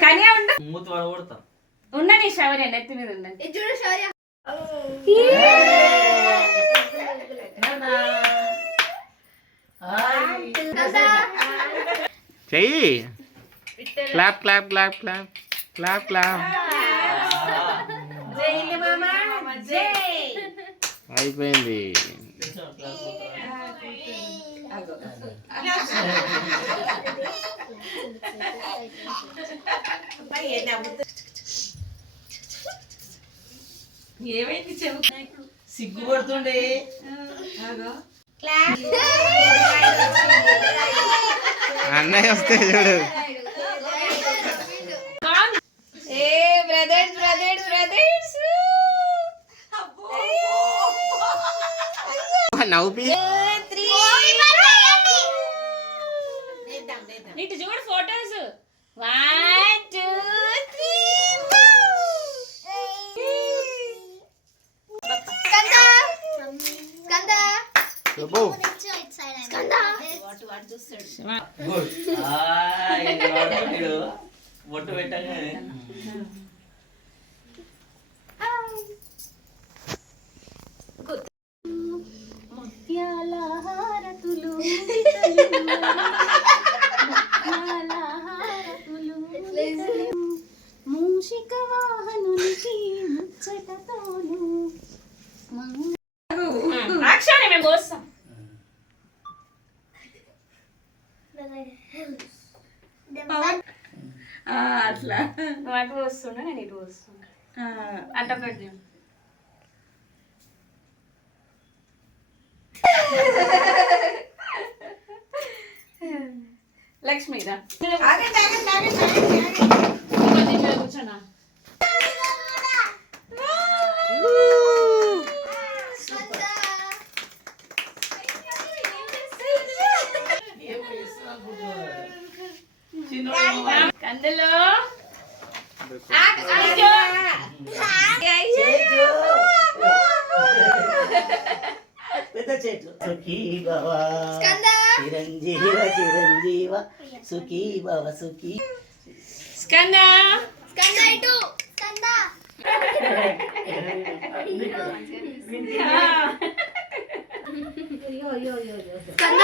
కానీ ఉండు మూతి వాడు కొడతా ఉన్నది శౌర్య నెత్తి మీద ఉన్నది ఇది చూడు శౌర్య చెయ్యి clap clap clap clap clap clap జై మామా జై అయిపోయింది. ఏమైంది చెవు సిగ్గుపడుతుండే అన్నయ్య వస్తే చూడు బ్రదర్స్ బ్రదర్స్ బ్రదర్స్ నవ్వుపి ఇటు చూడు ఫోటోస్ 1 2 3 చెప్పు గుడ్ బొట్టు పెట్టగానే ముత్యాల హారతులు మూషిక వాహనునికి ముచ్చటతోను అక్షరే మేము కోస్తాం అట్లా నువ్వు అటు వస్తున్నా నేను ఇటు వస్తున్నా అట్ట ఒకటి లక్ష్మీరా కూర్చోనా కందులో పెద్ద చెట్లు సుఖీ భవ చిరంజీవ చిరంజీవ సుఖీ భవ సుఖీ స్కంద స్కంద ఇటు స్కంద స్కంద